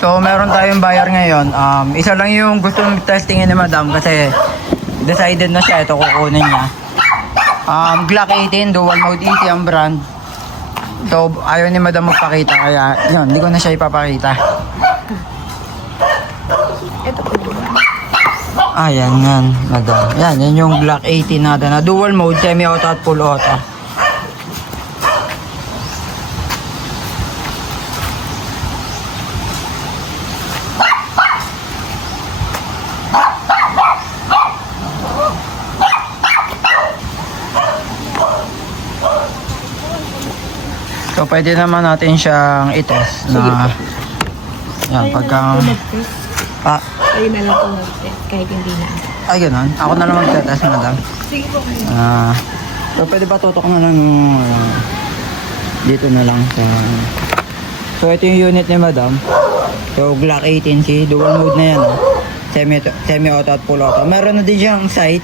So, meron tayong buyer ngayon. Isa lang yung gusto testingin ni Madam kasi decided na siya. Ito kukunin niya. Glock 18, dual mode easy ang brand. So, ayaw ni Madam magpakita kaya yun, hindi ko na siya ipapakita. Ito po diba? Ayan, yan, Madam. Yan yung Glock 18 natin na dual mode, semi-auto at full auto. So, pwede naman natin siyang itest na yan, pagka Ayun na lang po mag-test kahit hindi na. ay, ganun. Ako na lang magtetest, Madam. Sige po kayo. So, pwede ba tutok na lang dito na lang sa... So, ito yung unit ni Madam. So, Glock 18C. Dual mode na yan. Semi-auto at full auto. Meron na din siyang sight.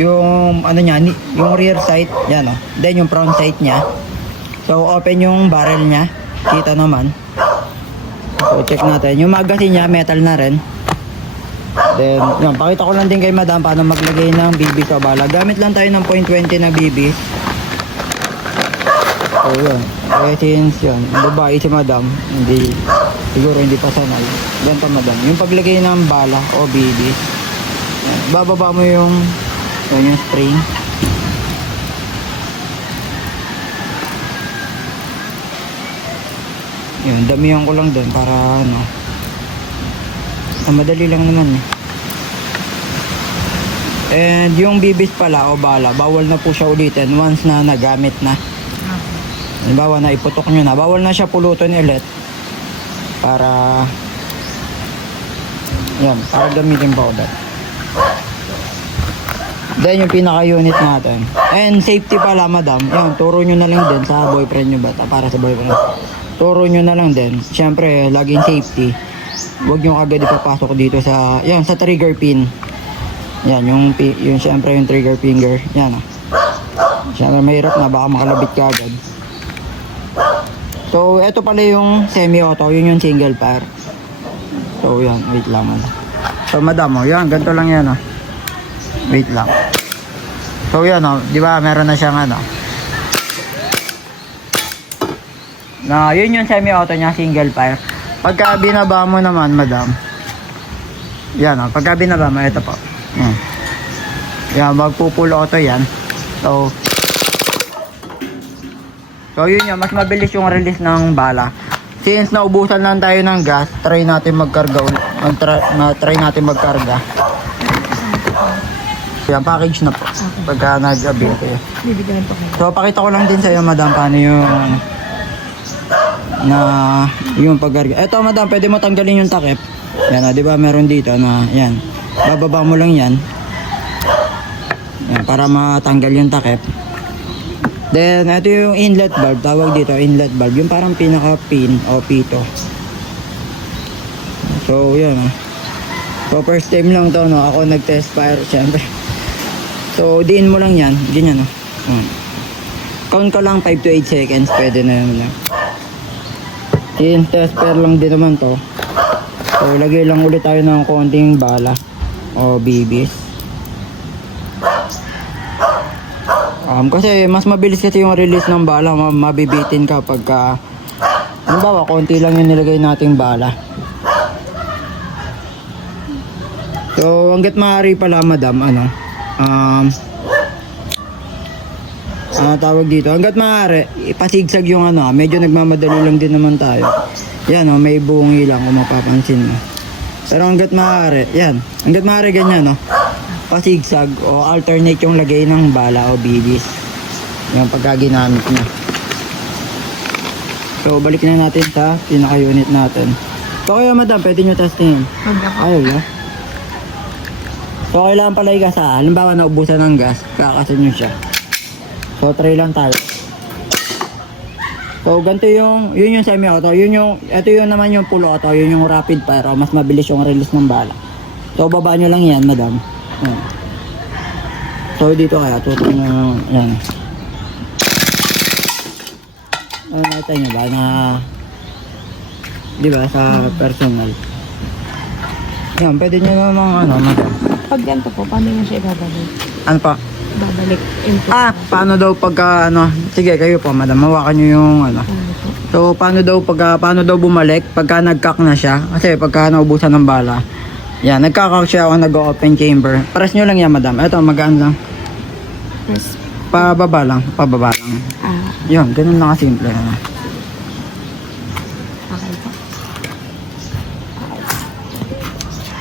Yung, ano niya, yung rear sight. Yan, oh. Then, yung front sight niya. So, open yung barrel niya. Kita naman. So, check natin. Yung magazine niya, metal na rin. Then, yun, pakita ko lang din kay Madam paano maglagay ng BB sa bala. Gamit lang tayo ng .20 na BB. So, yun. Kaya since yun, babae si Madam, hindi, siguro hindi pa sanay. Ganito, Madam. Yung paglagay ng bala o BB, yan, bababa mo yung spring. Yun, damihan ko lang doon para ano. Madali lang naman eh. And yung bibis pala o bala, bawal na po siya ulitin once na nagamit na. Halimbawa na iputok nyo na, bawal na siya pulutin ulit. Para yan, para gamitin pa ulit. Then yung pinaka-unit natin. And safety pala, Madam. Yan, turo nyo na lang din sa boyfriend nyo ba? Para sa boyfriend. Turo nyo na lang din. Siyempre, laging safety. Huwag nyo agad ipapasok dito sa, yan, sa trigger pin. Yan, yung siyempre yung trigger finger. Yan, siyempre mahirap na, baka makalabit ka agad. So, eto pala yung semi-auto, yun yung single fire. So, yan, wait lang. So, Madam, yan, ganito lang yan, wait lang. So, yan, di ba, meron na siyang, na yun yung semi-auto niya, single fire. Pagka binaba mo naman, Madam, yan, pagka binaba mo, ito po. Yan, magpo-full auto yan. So, yun yan, mas mabilis yung release ng bala. Since naubusan lang tayo ng gas, try natin magkarga ulit. Try natin magkarga. Yan, package na po. Pagka nag-abi kayo. Bibigyan po kayo. So, pakita ko lang din sa iyo, Madam, paano yung pagkarga. Eto, Madam, pwede mo tanggalin yung takip. Yan, di ba meron dito na, yan. Bababa mo lang yan. Yan, para matanggal yung takip. Then, ito yung inlet valve. Tawag dito, inlet valve. Yung parang pinaka-pin o pito. So, yan. So, first time lang to, ako nag-test fire, syempre. So, diin mo lang yan. Ganyan, Count ko lang 5 to 8 seconds. Pwede na yun. Test fire lang din naman to. So, lagay lang ulit tayo ng konting bala o bibis. Kasi mas mabilis kasi yung release ng bala, mabibitin ka pagka halimbawa, konti lang yung nilagay nating bala. So, hanggat maaari pala, Madam, tawag dito, hanggat maaari, ipasigsag yung medyo nagmamadali lang din naman tayo. Yan, may bungi lang kung mapapansin mo. Pero hanggat maaari, yan, hanggat maaari ganyan, pasigsag o alternate yung lagay ng bala o bibis. Yan, pagka ginamit na. So, balik na natin sa pinaka-unit natin. So, kaya, Madam, pwede nyo testingin. Ayaw na. So, kailangan pala igasa. Halimbawa, naubusan ng gas, kakasin nyo siya. So, try lang tayo. So, ganito yun yung semi-auto. Ito yung naman yung full auto. Yun yung rapid fire. Mas mabilis yung release ng bala. So, baba nyo lang yan, Madam. So, dito kaya, tutok na, yan. Nakita nyo ba na Di ba? Sa personal. Yan, pwede nyo namang ano, madam. Pag ganito po, paano nyo siya ibabalik? Ano pa? Babalik input. Paano daw pagka ano, sige kayo po madam, hawakan nyo yung ano. Ano po? So, paano daw bumalik pagka nag-cock na siya? Kasi pagka naubusan ng bala, yan, nagka-cock siya o nag-open chamber. Press nyo lang yan madam. Ito, magaan lang. Press. Pababa lang. Yun, ganun lang kasimple. Okay po.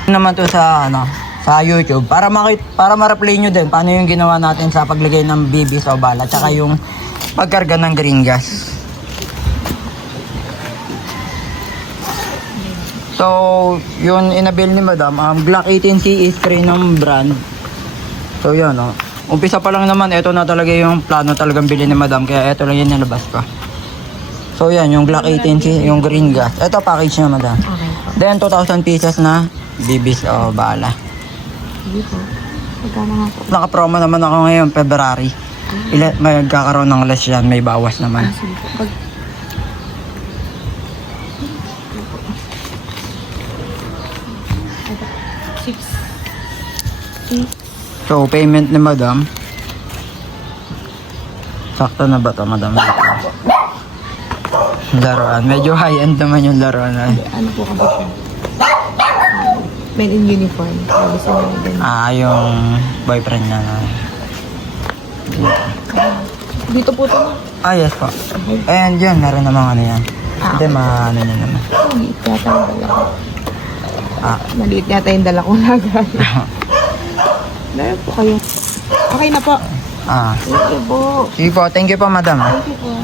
Naman to sa ano, sa YouTube para ma-replay nyo din paano yung ginawa natin sa paglagay ng bibis o bala tsaka yung pagkarga ng green gas. So, yun inabil ni Madam, Glock 18C is free ng brand. So, yun, oh. Umpisa pa lang naman, ito na talaga yung plano talagang bilhin ni Madam, kaya ito lang yung nilabas ko. So, yan, yung Glock 18C, yung green gas. Ito, package niya, Madam. Okay po. Then, 2,000 pieces na bibis o bala. Sige po. Magkano nga po? Naka-promo naman ako ngayon, February. Magkakaroon ng less yan, may bawas naman. Sige po. Pag... Six. So, payment ni Madam. Sakto na ba ito, Madam? Laruan. Medyo high-end naman yung laruan. Ano po kasi siya? Men in uniform. Sabi sa mga din. Yung boyfriend niya na. Dito po ito. Yes po. And yun, meron namang ano yan. Hindi, ano niya naman. Maliit yata yung dala ko. Ah. Maliit yata yung dala kong lagay. Dahil po kayo. Okay na po. Thank you po. Sige po, thank you po, Madam. Thank you po.